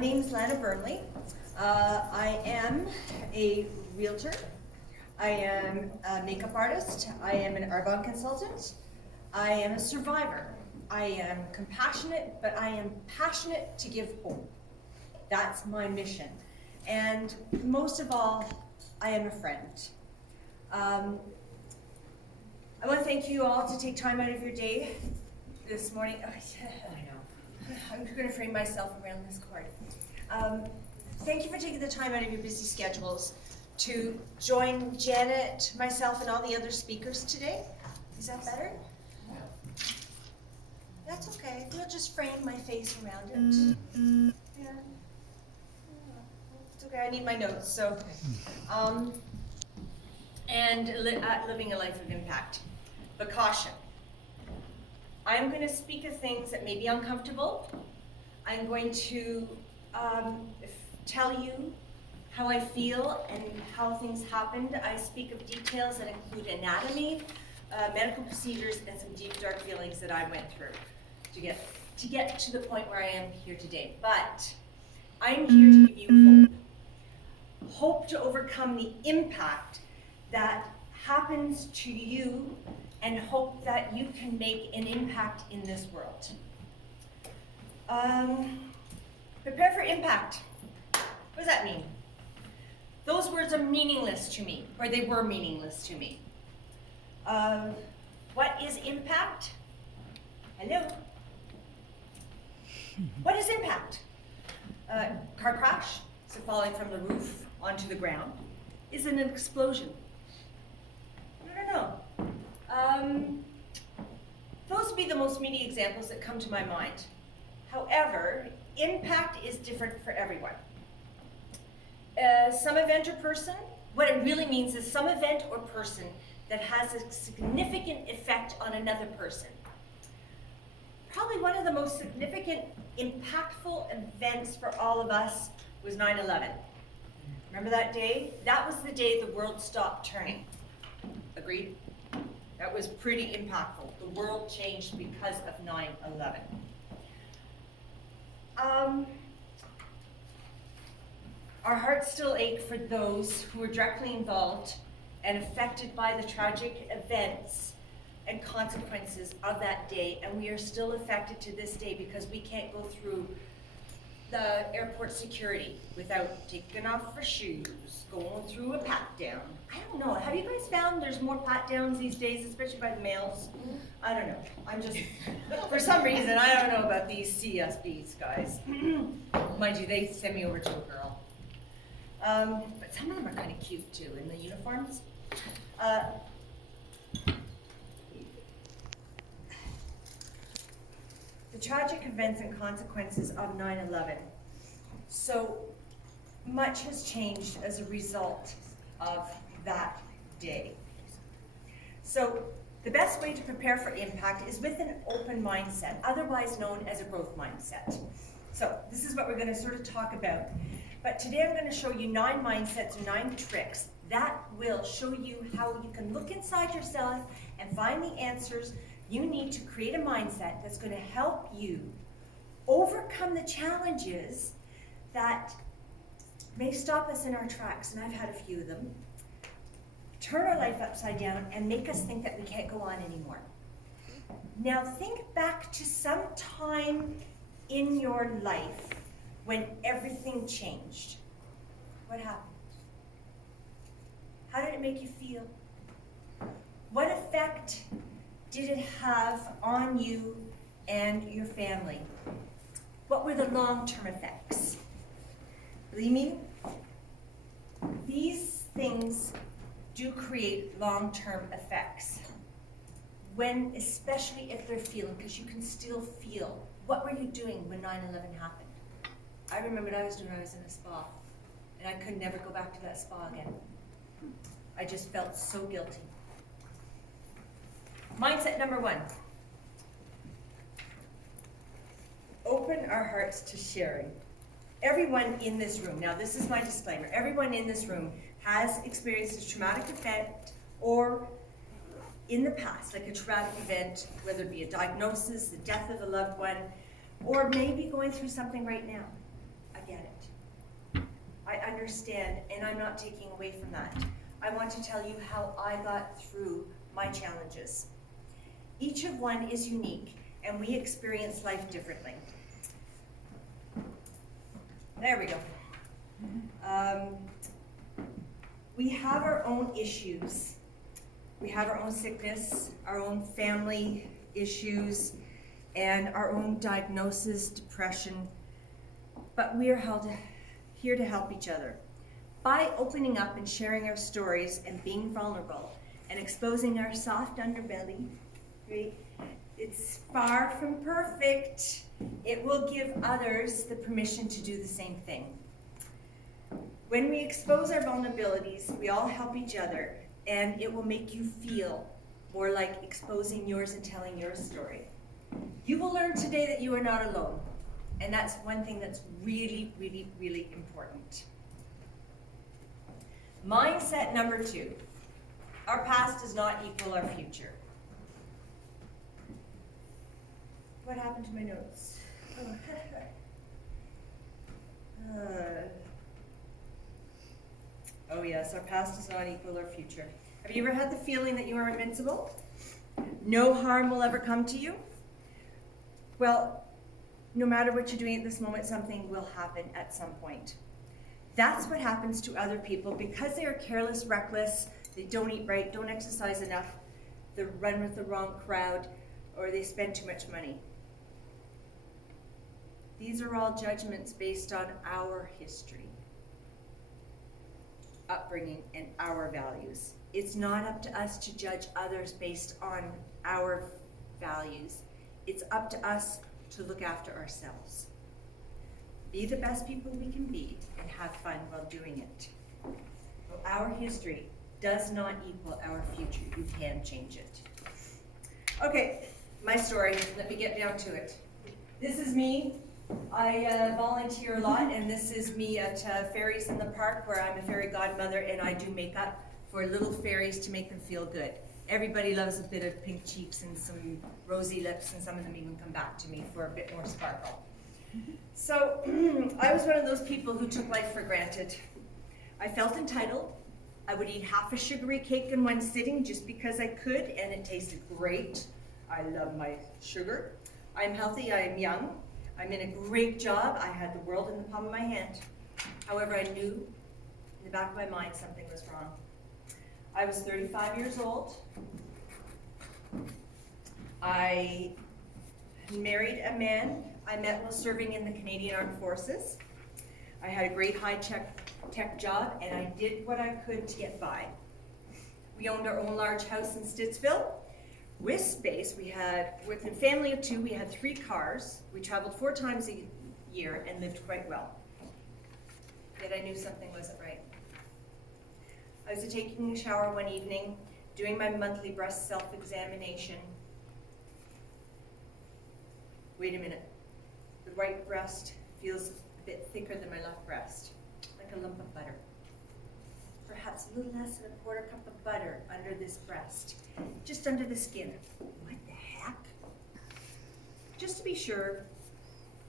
name is Lana Burnley. I am a realtor. I am a makeup artist. I am an urban consultant. I am a survivor. I am compassionate, but I am passionate to give hope. That's my mission. And most of all, I am a friend. I want to thank you all to take time out of your day this morning. Oh, I know. I'm going to frame myself around this card. Thank you for taking the time out of your busy schedules to join Janet, myself, and all the other speakers today. Is that better? That's okay. We'll just frame my face around it. Yeah. It's okay. I need my notes. So, living a life of impact. But caution. I'm going to speak of things that may be uncomfortable. I'm going to tell you how I feel and how things happened. I speak of details that include anatomy, medical procedures, and some deep, dark feelings that I went through to get to the point where I am here today. But I'm here to give you hope. Hope to overcome the impact that happens to you, and hope that you can make an impact in this world. Prepare for impact. What does that mean? Those words are meaningless to me, or they were meaningless to me. What is impact? Hello? What is impact? Car crash, so falling from the roof onto the ground. Is it an explosion? I don't know. Those would be the most immediate examples that come to my mind. However, impact is different for everyone. Some event or person, what it really means is some event or person that has a significant effect on another person. Probably one of the most significant, impactful events for all of us was 9/11. Remember that day? That was the day the world stopped turning. Agreed? That was pretty impactful. The world changed because of 9/11. Our hearts still ache for those who were directly involved and affected by the tragic events and consequences of that day, and we are still affected to this day because we can't go through the airport security without taking off our shoes, going through a pat-down. I don't know, have you guys found there's more pat-downs these days, especially by the males? I don't know, I'm just, for some reason, I don't know about these CSBs, guys. Mind you, they send me over to a girl. But some of them are kind of cute too, in the uniforms. The tragic events and consequences of 9/11. So much has changed as a result of that day. So the best way to prepare for impact is with an open mindset, otherwise known as a growth mindset. So this is what we're going to sort of talk about. But today I'm going to show you 9 mindsets or 9 tricks that will show you how you can look inside yourself and find the answers you need to create a mindset that's going to help you overcome the challenges that may stop us in our tracks, and I've had a few of them, turn our life upside down and make us think that we can't go on anymore. Now think back to some time in your life when everything changed. What happened? How did it make you feel? What effect did it have on you and your family? What were the long-term effects? Believe me, these things do create long-term effects. When, especially if they're feeling, because you can still feel. What were you doing when 9/11 happened? I remember what I was doing when I was in a spa, and I could never go back to that spa again. I just felt so guilty. Mindset number 1. Open our hearts to sharing. Everyone in this room, now this is my disclaimer, everyone in this room has experienced a traumatic event or in the past, like a traumatic event, whether it be a diagnosis, the death of a loved one, or maybe going through something right now. I get it. I understand, and I'm not taking away from that. I want to tell you how I got through my challenges. Each of one is unique, and we experience life differently. There we go. We have our own issues. We have our own sickness, our own family issues, and our own diagnosis, depression, but we are here to help each other. By opening up and sharing our stories and being vulnerable and exposing our soft underbelly, right? It's far from perfect. It will give others the permission to do the same thing. When we expose our vulnerabilities, we all help each other, and it will make you feel more like exposing yours and telling your story. You will learn today that you are not alone, and that's one thing that's really, really, really important. Mindset number 2. Our past does not equal our future. What happened to my notes? Oh yes, our past does not equal our future. Have you ever had the feeling that you are invincible? No harm will ever come to you? Well, no matter what you're doing at this moment, something will happen at some point. That's what happens to other people because they are careless, reckless, they don't eat right, don't exercise enough, they run with the wrong crowd, or they spend too much money. These are all judgments based on our history, upbringing, and our values. It's not up to us to judge others based on our values. It's up to us to look after ourselves. Be the best people we can be and have fun while doing it. So our history does not equal our future. You can change it. Okay, my story. Let me get down to it. This is me. I volunteer a lot, and this is me at Fairies in the Park, where I'm a fairy godmother, and I do makeup for little fairies to make them feel good. Everybody loves a bit of pink cheeks and some rosy lips, and some of them even come back to me for a bit more sparkle. So I was one of those people who took life for granted. I felt entitled. I would eat half a sugary cake in one sitting just because I could, and it tasted great. I love my sugar. I'm healthy, I am young. I'm in a great job. I had the world in the palm of my hand. However, I knew in the back of my mind something was wrong. I was 35 years old. I married a man I met while serving in the Canadian Armed Forces. I had a great high-tech job, and I did what I could to get by. We owned our own large house in Stittsville. With space, with a family of 2, we had 3 cars. We traveled 4 times a year and lived quite well. Yet I knew something wasn't right. I was taking a shower one evening, doing my monthly breast self-examination. Wait a minute. The right breast feels a bit thicker than my left breast, like a lump of butter. Perhaps a little less than a quarter cup of butter under this breast, just under the skin. What the heck? Just to be sure,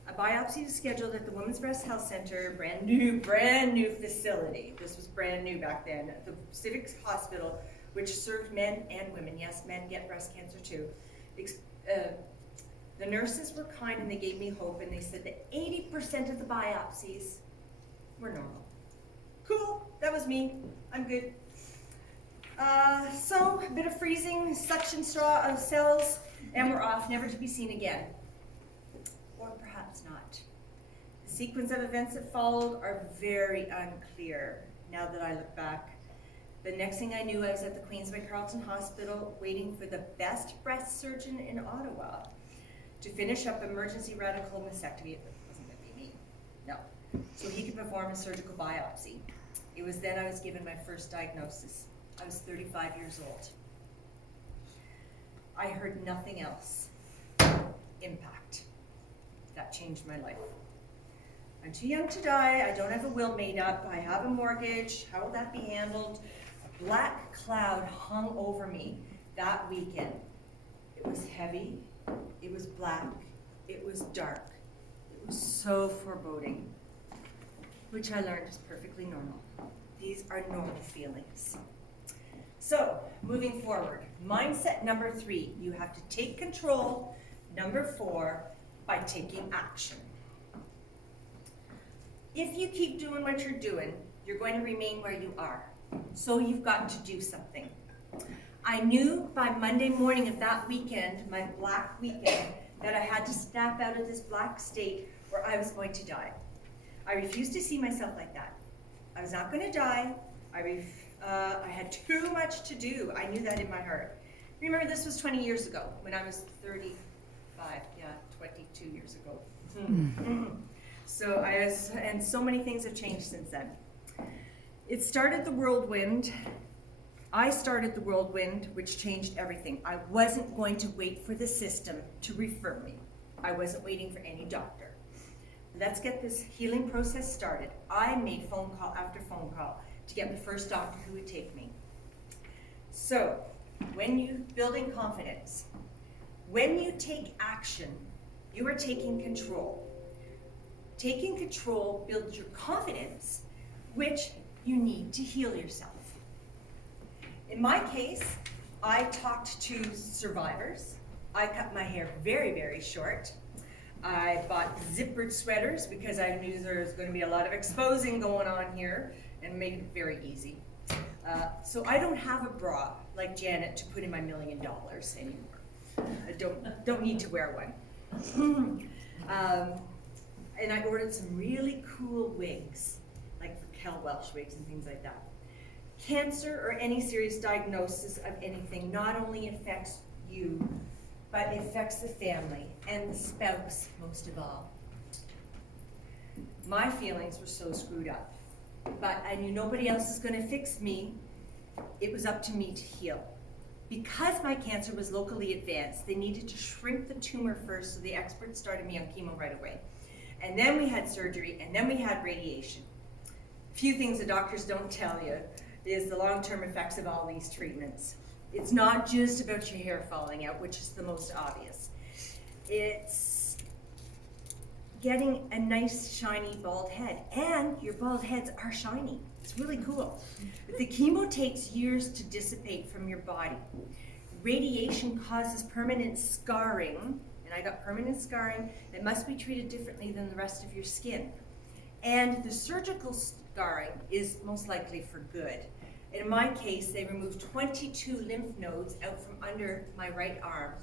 a biopsy was scheduled at the Women's Breast Health Center, brand new facility. This was brand new back then, at the Civic Hospital, which served men and women. Yes, men get breast cancer too. The nurses were kind and they gave me hope, and they said that 80% of the biopsies were normal. Cool, that was me. I'm good. So, a bit of freezing, suction straw of cells, and we're off, never to be seen again. Or perhaps not. The sequence of events that followed are very unclear now that I look back. The next thing I knew, I was at the Queens by Carleton Hospital waiting for the best breast surgeon in Ottawa to finish up emergency radical mastectomy. It wasn't going to be me, no. So he could perform a surgical biopsy. It was then I was given my first diagnosis. I was 35 years old. I heard nothing else. Impact. That changed my life. I'm too young to die. I don't have a will made up. I have a mortgage. How will that be handled? A black cloud hung over me that weekend. It was heavy. It was black. It was dark. It was so foreboding. which I learned is perfectly normal. These are normal feelings. So, moving forward, mindset number 3, you have to take control. Number 4, by taking action. If you keep doing what you're doing, you're going to remain where you are. So you've got to do something. I knew by Monday morning of that weekend, my black weekend, that I had to snap out of this black state or I was going to die. I refused to see myself like that. I was not going to die. I had too much to do. I knew that in my heart. Remember, this was 20 years ago when I was 35. Yeah, 22 years ago. So and so many things have changed since then. It started the whirlwind. I started the whirlwind, which changed everything. I wasn't going to wait for the system to refer me. I wasn't waiting for any doctor. Let's get this healing process started. I made phone call after phone call to get the first doctor who would take me. So, when you building confidence, when you take action, you are taking control. Taking control builds your confidence, which you need to heal yourself. In my case, I talked to survivors. I cut my hair very, very short. I bought zippered sweaters because I knew there was going to be a lot of exposing going on here and made it very easy. So I don't have a bra like Janet to put in my $1 million anymore. I don't need to wear one. And I ordered some really cool wigs, like Raquel Welch wigs and things like that. Cancer or any serious diagnosis of anything not only affects you, but it affects the family and the spouse most of all. My feelings were so screwed up, but I knew nobody else was going to fix me. It was up to me to heal. Because my cancer was locally advanced, they needed to shrink the tumor first, so the experts started me on chemo right away. And then we had surgery, and then we had radiation. A few things the doctors don't tell you is the long-term effects of all these treatments. It's not just about your hair falling out, which is the most obvious. It's getting a nice, shiny, bald head. And your bald heads are shiny. It's really cool. But the chemo takes years to dissipate from your body. Radiation causes permanent scarring, and I got permanent scarring that must be treated differently than the rest of your skin. And the surgical scarring is most likely for good. In my case, they removed 22 lymph nodes out from under my right arm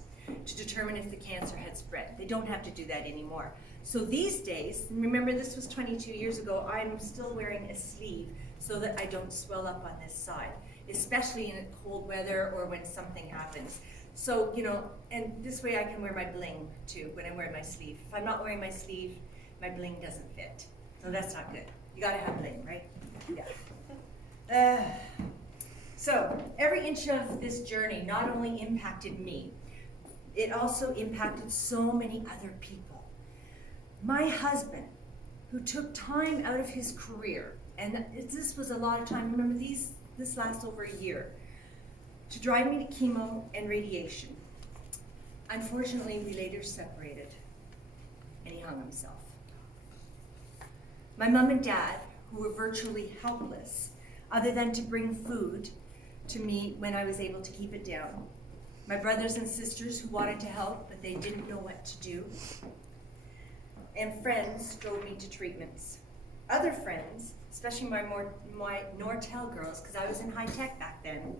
to determine if the cancer had spread. They don't have to do that anymore. So these days, remember this was 22 years ago, I'm still wearing a sleeve so that I don't swell up on this side, especially in cold weather or when something happens. So, you know, and this way I can wear my bling too when I'm wearing my sleeve. If I'm not wearing my sleeve, my bling doesn't fit. So that's not good. You gotta have bling, right? Yeah. So every inch of this journey not only impacted me, it also impacted so many other people. My husband, who took time out of his career, and this was a lot of time, remember this lasts over a year, to drive me to chemo and radiation. Unfortunately, we later separated, and he hung himself. My mom and dad, who were virtually helpless, other than to bring food to me when I was able to keep it down. My brothers and sisters who wanted to help, but they didn't know what to do. And friends drove me to treatments. Other friends, especially my Nortel girls, because I was in high tech back then,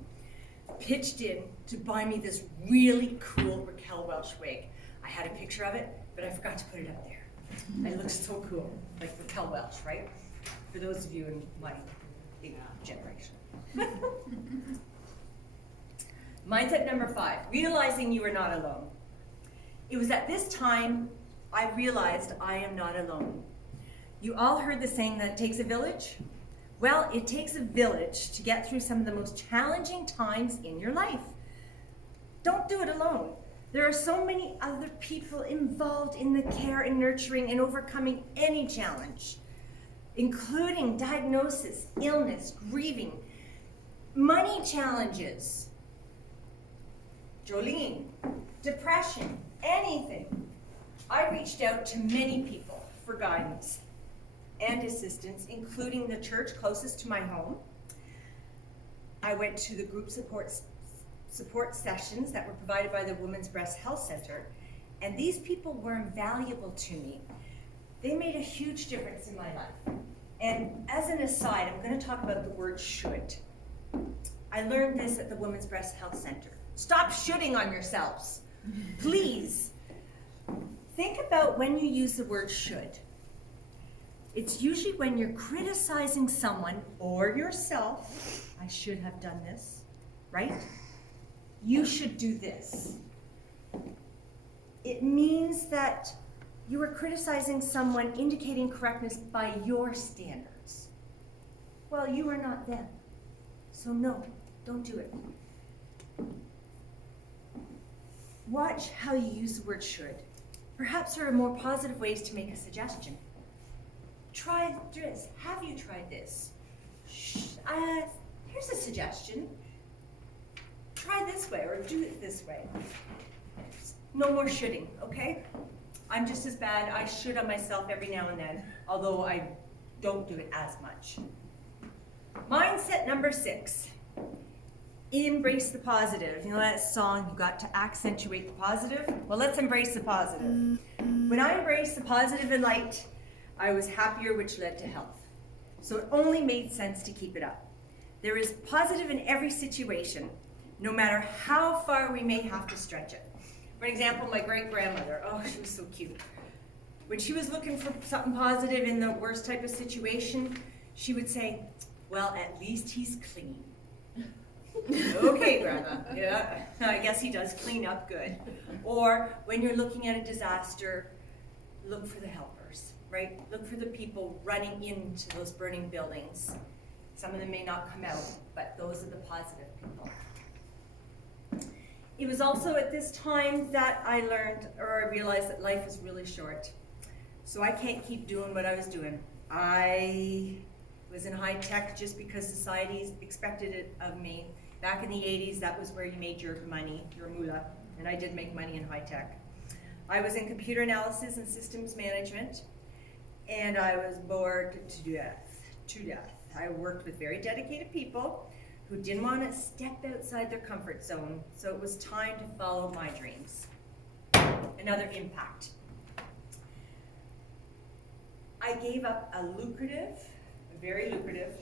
pitched in to buy me this really cool Raquel Welch wig. I had a picture of it, but I forgot to put it up there. It looks so cool, like Raquel Welch, right? For those of you in my generation. Mindset number 5, realizing you are not alone. It was at this time I realized I am not alone. You all heard the saying that it takes a village? Well, it takes a village to get through some of the most challenging times in your life. Don't do it alone. There are so many other people involved in the care and nurturing and overcoming any challenge, including diagnosis, illness, grieving, money challenges, Jolene, depression, anything. I reached out to many people for guidance. and assistance, including the church closest to my home. I went to the group support sessions that were provided by the Women's Breast Health Center, and these people were invaluable to me. They made a huge difference in my life. And as an aside, I'm going to talk about the word should. I learned this at the Women's Breast Health Center. Stop shoulding on yourselves. Please. Think about when you use the word should. It's usually when you're criticizing someone or yourself. I should have done this, right? You should do this. It means that you are criticizing someone, indicating correctness by your standards. Well, you are not them. So no, don't do it. Watch how you use the word should. Perhaps there are more positive ways to make a suggestion. Try this. Have you tried this? Here's a suggestion. Try this way or do it this way. No more shoulding, okay? I'm just as bad. I should on myself every now and then, although I don't do it as much. Mindset number 6. Embrace the positive. You know that song, you got to accentuate the positive? Well, let's embrace the positive. When I embraced the positive and light, I was happier, which led to health. So it only made sense to keep it up. There is positive in every situation, no matter how far we may have to stretch it. For example, my great-grandmother, oh, she was so cute. When she was looking for something positive in the worst type of situation, she would say, well, at least he's clean. Okay, Grandma, yeah, I guess he does clean up good. Or when you're looking at a disaster, look for the helpers, right? Look for the people running into those burning buildings. Some of them may not come out, but those are the positive people. It was also at this time that I learned, or I realized that life is really short. So I can't keep doing what I was doing. I was in high tech just because society expected it of me. Back in the 80s, that was where you made your money, your moolah, and I did make money in high tech. I was in computer analysis and systems management, and I was bored to death. I worked with very dedicated people who didn't want to step outside their comfort zone, so it was time to follow my dreams. Another impact. I gave up a very lucrative,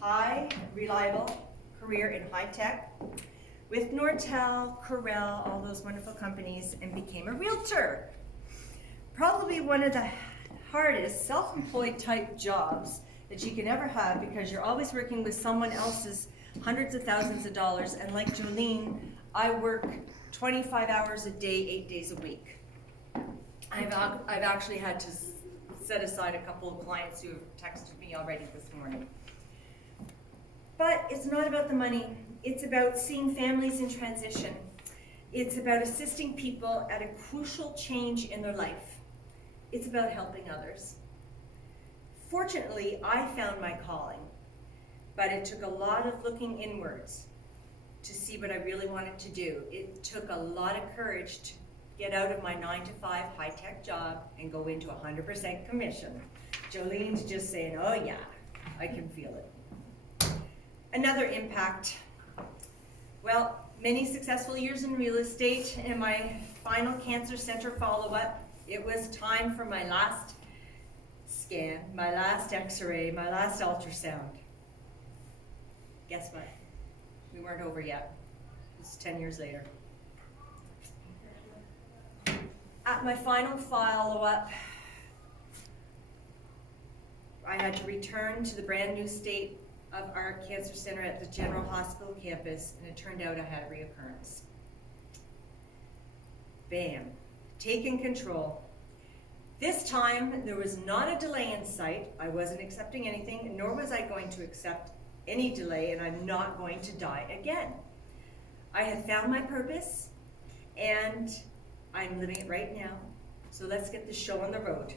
high, reliable career in high tech with Nortel, Corel, all those wonderful companies, and became a realtor. Probably one of the hardest self-employed type jobs that you can ever have, because you're always working with someone else's hundreds of thousands of dollars, and like Jolene, I work 25 hours a day, 8 days a week. I've actually had to set aside a couple of clients who have texted me already this morning. But it's not about the money. It's about seeing families in transition. It's about assisting people at a crucial change in their life. It's about helping others. Fortunately, I found my calling, but it took a lot of looking inwards to see what I really wanted to do. It took a lot of courage to get out of my 9-to-5 high-tech job and go into 100% commission. Jolene's just saying, oh yeah, I can feel it. Another impact. Well, many successful years in real estate and my final cancer center follow-up, it was time for my last scan, my last x-ray, my last ultrasound. Guess what? We weren't over yet. It's 10 years later. At my final follow-up, I had to return to the brand new state of our cancer center at the General Hospital campus, and it turned out I had a reoccurrence. Bam, taking control. This time, there was not a delay in sight. I wasn't accepting anything, nor was I going to accept any delay, and I'm not going to die again. I have found my purpose, and I'm living it right now. So let's get this show on the road.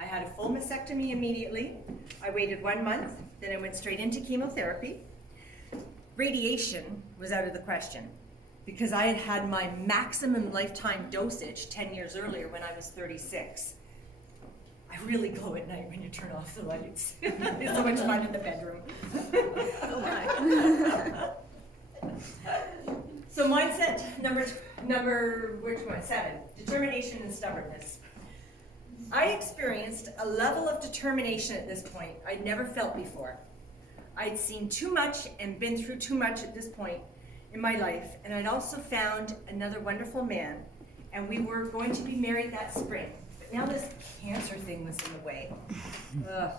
I had a full mastectomy immediately. I waited 1 month, then I went straight into chemotherapy. Radiation was out of the question because I had had my maximum lifetime dosage 10 years earlier when I was 36. I really glow at night when you turn off the lights. It's so much fun in the bedroom. Oh my. So mindset number which one? 7. Determination and stubbornness. I experienced a level of determination at this point I'd never felt before. I'd seen too much and been through too much at this point in my life, and I'd also found another wonderful man, and we were going to be married that spring. But now this cancer thing was in the way. Ugh.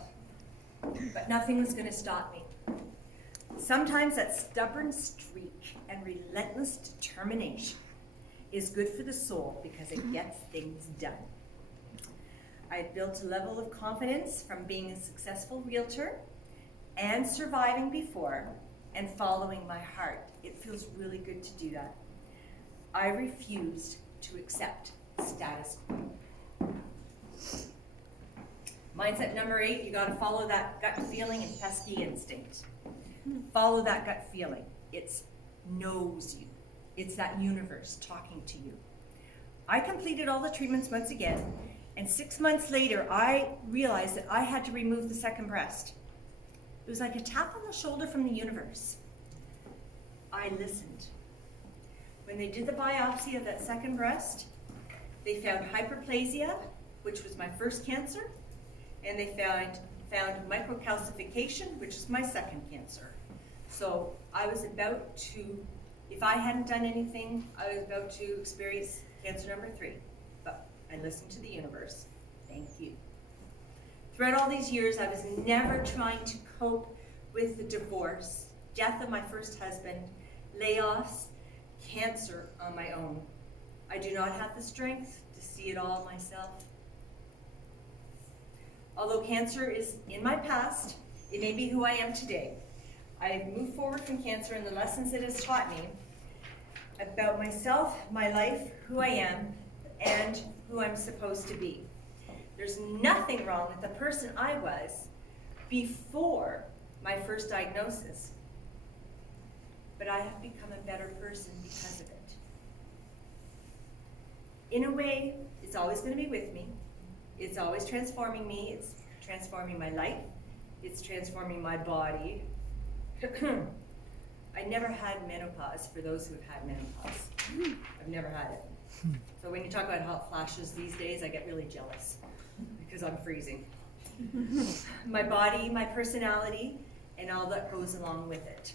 But nothing was going to stop me. Sometimes that stubborn streak and relentless determination is good for the soul because it gets things done. I had built a level of confidence from being a successful realtor and surviving before and following my heart. It feels really good to do that. I refused to accept status quo. Mindset number 8, you gotta follow that gut feeling and pesky instinct. Follow that gut feeling. It knows you. It's that universe talking to you. I completed all the treatments once again, and 6 months later, I realized that I had to remove the second breast. It was like a tap on the shoulder from the universe. I listened. When they did the biopsy of that second breast, they found hyperplasia, which was my first cancer, and they found microcalcification, which is my second cancer. So I was about to, if I hadn't done anything, I was about to experience cancer number 3. But I listened to the universe. Thank you. Throughout all these years, I was never trying to cope with the divorce, death of my first husband, layoffs, cancer on my own. I do not have the strength to see it all myself. Although cancer is in my past, it may be who I am today. I have moved forward from cancer and the lessons it has taught me about myself, my life, who I am, and who I'm supposed to be. There's nothing wrong with the person I was before my first diagnosis, but I have become a better person because of it. In a way, it's always going to be with me. It's always transforming me. It's transforming my life. It's transforming my body. I never had menopause, for those who have had menopause. I've never had it. So when you talk about hot flashes these days, I get really jealous because I'm freezing. My body, my personality, and all that goes along with it.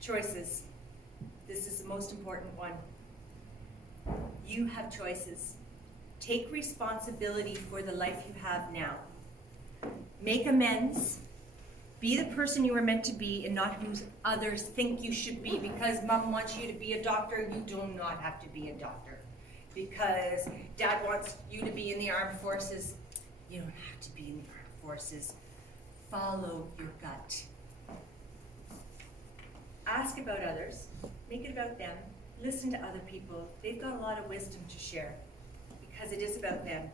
Choices. This is the most important one. You have choices. Take responsibility for the life you have now. Make amends. Be the person you were meant to be and not who others think you should be. Because mom wants you to be a doctor, you do not have to be a doctor. Because dad wants you to be in the armed forces, you don't have to be in the armed forces. Follow your gut. Ask about others. Make it about them. Listen to other people. They've got a lot of wisdom to share because it is about them.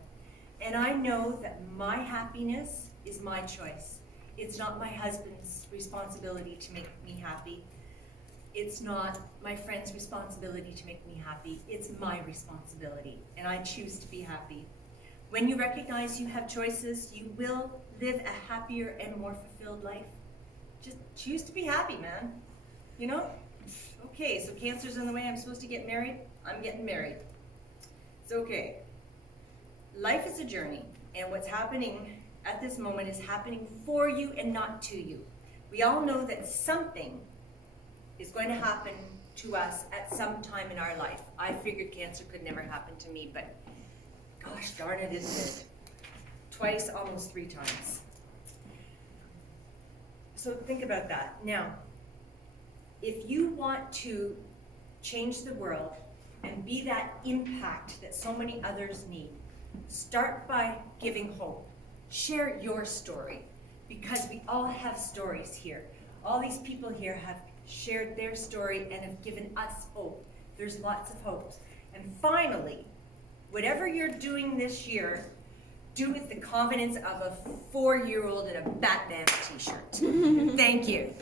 And I know that my happiness is my choice. It's not my husband's responsibility to make me happy. It's not my friend's responsibility to make me happy. It's my responsibility, and I choose to be happy. When you recognize you have choices, you will live a happier and more fulfilled life. Just choose to be happy, man. You know? Okay, so cancer's in the way. I'm supposed to get married. I'm getting married. It's okay. Life is a journey, and what's happening at this moment is happening for you and not to you. We all know that something is going to happen to us at some time in our life. I figured cancer could never happen to me, but gosh darn it, isn't it? Twice, almost 3 times. So think about that. Now, if you want to change the world and be that impact that so many others need, start by giving hope. Share your story, because we all have stories here. All these people here have shared their story and have given us hope. There's lots of hopes. And finally, whatever you're doing this year, do with the confidence of a 4-year-old in a Batman t-shirt. Thank you.